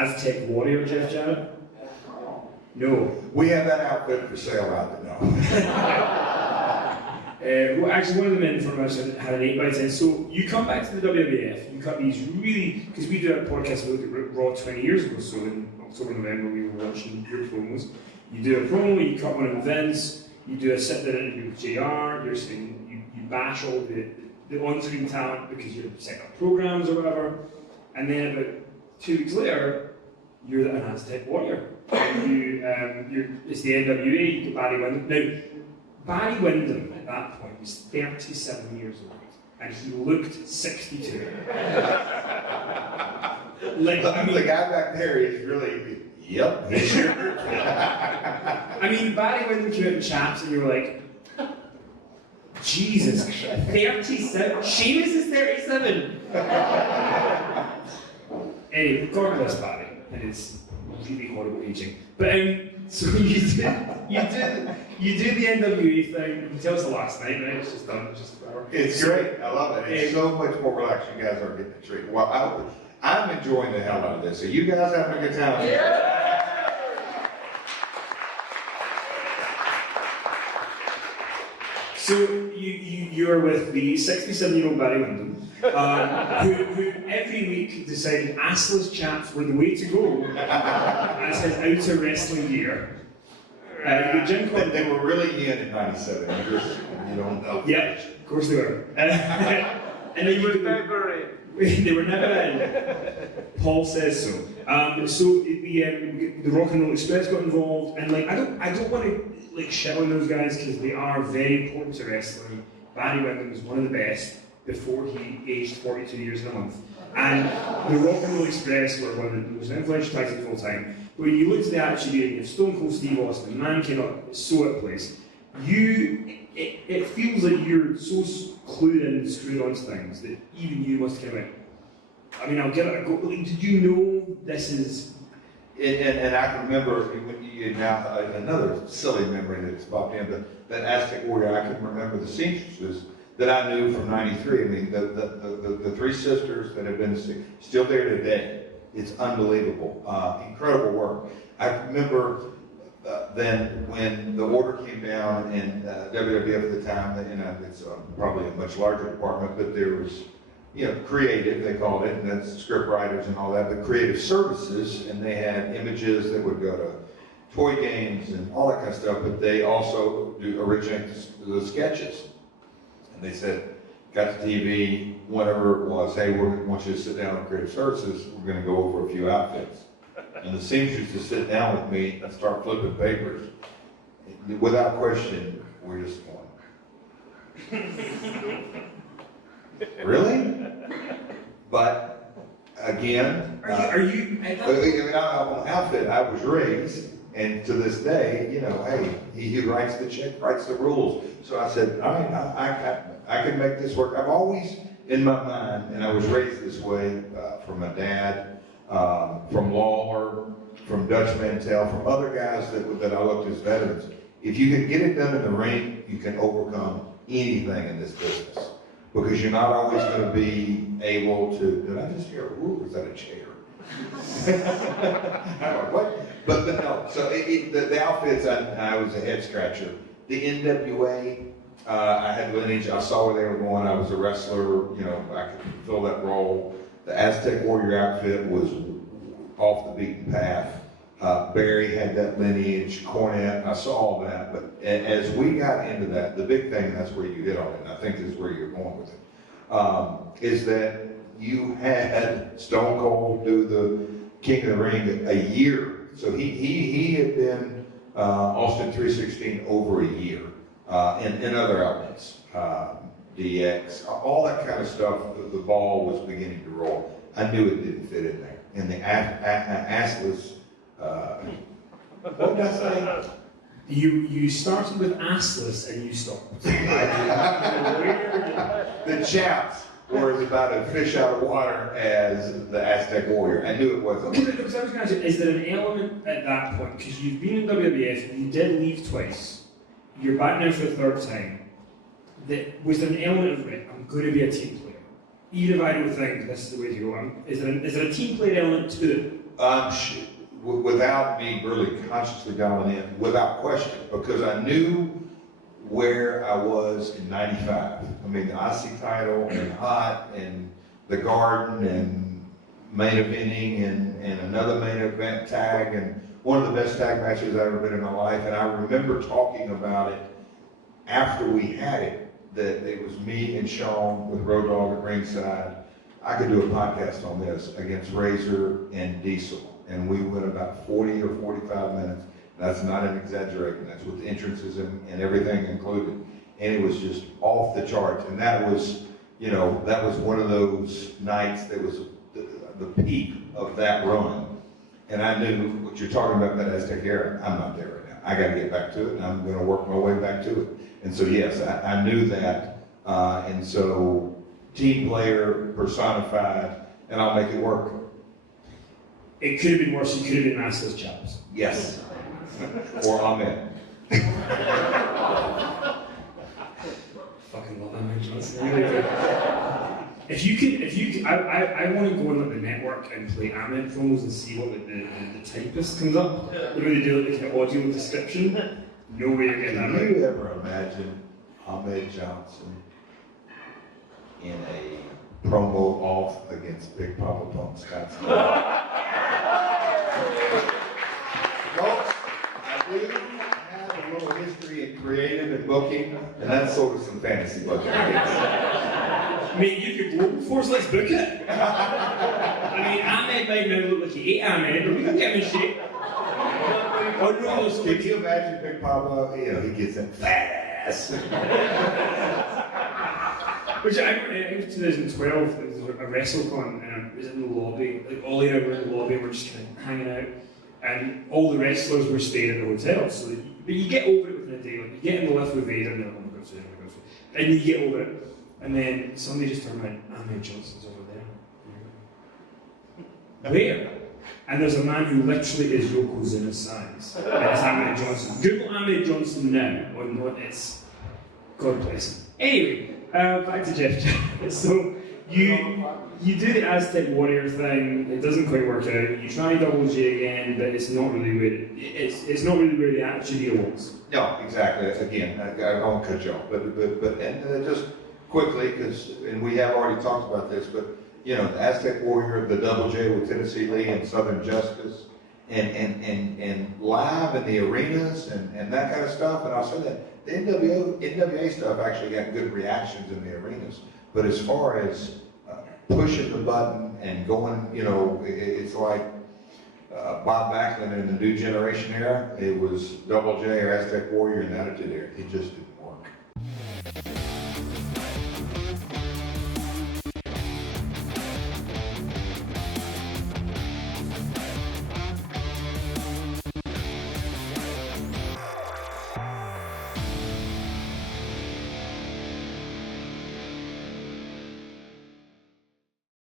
Aztec warrior, Jeff Jarrett? No. We have that outfit for sale out there now. Well, actually, one of the men from us had an 8x10. So you come back to the WWF, you cut these really, because we did a podcast about Raw 20 years ago, so in October, November, we were watching your promos. You do a promo, you cut one of Vince, you do a sit-down interview with JR, you're saying, you bash all the on-screen talent because you're setting up programs or whatever, and then about 2 weeks later, you're an Aztec warrior. It's the NWA, you get Barry Windham. Now, Barry Windham at that point was 37 years old, and he looked 62. The guy back there is really, yep, he's sure. I mean, Barry Windham came out in chaps, and you were like, Jesus, 37? Sheamus is 37! Anyway, God bless Barry, and his really horrible aging. But so you do the NWA thing. You tell us the last night, right? It's just done. It's just whatever. It's great. I love it. It's so much more relaxed. You guys are getting the treat. Well, I'm enjoying the hell out of this. Are you guys having a good time? Yeah. So you're with the 67-year-old Barry Windham, who every week decided assless chaps were the way to go as his outer wrestling gear. They were really in 97. You don't know. Yeah, of course they were. And they were never in. They were never in. Paul says so. So the Rock and Roll Express got involved, and like I don't want to like shit on those guys because they are very important to wrestling. Barry Windham was one of the best before he aged 42 years and a month. And the Rock and Roll Express were one of the most influential tags of all time. But when you look to the Attitude Era, you have Stone Cold Steve Austin, Man Cannot, so at place. It feels like you're so clued in and screwed onto things that even you must come out. I mean, I'll give it a go. Did you know this is? And I can remember when you now another silly memory that's popped in. That Aztec Warrior, I can remember the seamstresses that I knew from '93. I mean, the three sisters that have been still there today. It's unbelievable, incredible work. I remember then when the order came down in WWF at the time, it's probably a much larger department, but there was, creative, they called it, and that's script writers and all that, but creative services, and they had images that would go to toy games and all that kind of stuff, but they also originate the sketches. And they said, got the TV, whatever it was, hey, we want you to sit down in creative services, we're going to go over a few outfits. And the seamstress to sit down with me and start flipping papers. Without question, we're just going, really? But again, on outfit, I was raised, and to this day, hey, he who writes the check writes the rules. So I said, all right, I can make this work. I've always, in my mind, and I was raised this way from my dad, from Lawler, from Dutch Mantell, from other guys that I looked as veterans. If you can get it done in the ring, you can overcome anything in this business. Because you're not always going to be able to, did I just hear a whoop, or is that a chair? What? But no, so the outfits, I was a head scratcher. The NWA, I had lineage, I saw where they were going, I was a wrestler, I could fulfill that role. The Aztec Warrior outfit was off the beaten path. Barry had that lineage, Cornette, I saw all that, but as we got into that, the big thing, that's where you hit on it, and I think this is where you're going with it, is that you had Stone Cold do the King of the Ring a year. So he had been Austin 316 over a year in other outlets, DX, all that kind of stuff. The ball was beginning to roll. I knew it didn't fit in there. And the assless, what did I say? You started with assless and you stopped. The chaps were about to fish out of water as the Aztec Warrior. I knew it wasn't. Okay, because I was going to say, is there an element at that point, because you've been in WWF, you did leave twice, you're back now for the third time, was there an element of, right, I'm going to be a team player? Even if I don't think this is the way to go, is there a team player element to it? Without me really consciously dialing in, without question, because I knew where I was in '95. I mean, the IC title and Hot and the Garden and main eventing and another main event tag and one of the best tag matches I've ever been in my life. And I remember talking about it after we had it, that it was me and Sean with Road Dogg at ringside. I could do a podcast on this against Razor and Diesel. And we went about 40 or 45 minutes. That's not an exaggeration. That's with entrances and everything included. And it was just off the charts. And that was, you know, that was one of those nights that was the peak of that run. And I knew what you're talking about, that Aztec era. I'm not there right now. I got to get back to it, and I'm going to work my way back to it. And so, yes, I knew that. And so, team player personified, and I'll make it work. It could have been worse. You could have been Masters Chaps. Yes. Or Amen. Fucking love Ahmed Johnson. If you could, I want to go on like the network and play Ahmed promos and see what the typist comes up. You know, they do like an audio description. No way you're getting that right. Can you ever imagine Ahmed Johnson in a promo off against Big Papa Pump Scott Steiner? Folks, I do have a little history in creative and booking, and that's sort of some fantasy booking, I guess. Mate, you could global force, let's book it. I mean, Ahmed might now look like he ate Ahmed, but we can get him in shape. Can you imagine Big Papa? You know, he gets that fat ass. Which I remember in 2012, there was a WrestleCon, and I was in the lobby, like Ollie and I were in the lobby, and we're just kind of hanging out, and all the wrestlers were staying at the hotel. So, but you get over it within a day. Like you get in the lift with Vader, and then oh my god, and you get over it, and then somebody just turned around, Ahmed Johnson's over there. Where? And there's a man who literally is Yokozuna's size, and it's Ahmed Johnson. Google Ahmed Johnson now on what it's. God bless him. Anyway. Back to Jeff. So you do the Aztec Warrior thing. It doesn't quite work out. You try Double J again, but it's not really where it's not really where the action was. No, exactly. Again, I won't cut you off, but and just quickly, because we have already talked about this, but you know, the Aztec Warrior, the Double J with Tennessee Lee and Southern Justice, and live in the arenas and that kind of stuff. And I'll say that. The NWA stuff actually got good reactions in the arenas, but as far as pushing the button and going, you know, it's like Bob Backlund in the New Generation era. It was Double J or Aztec Warrior in the Attitude Era. It just didn't work.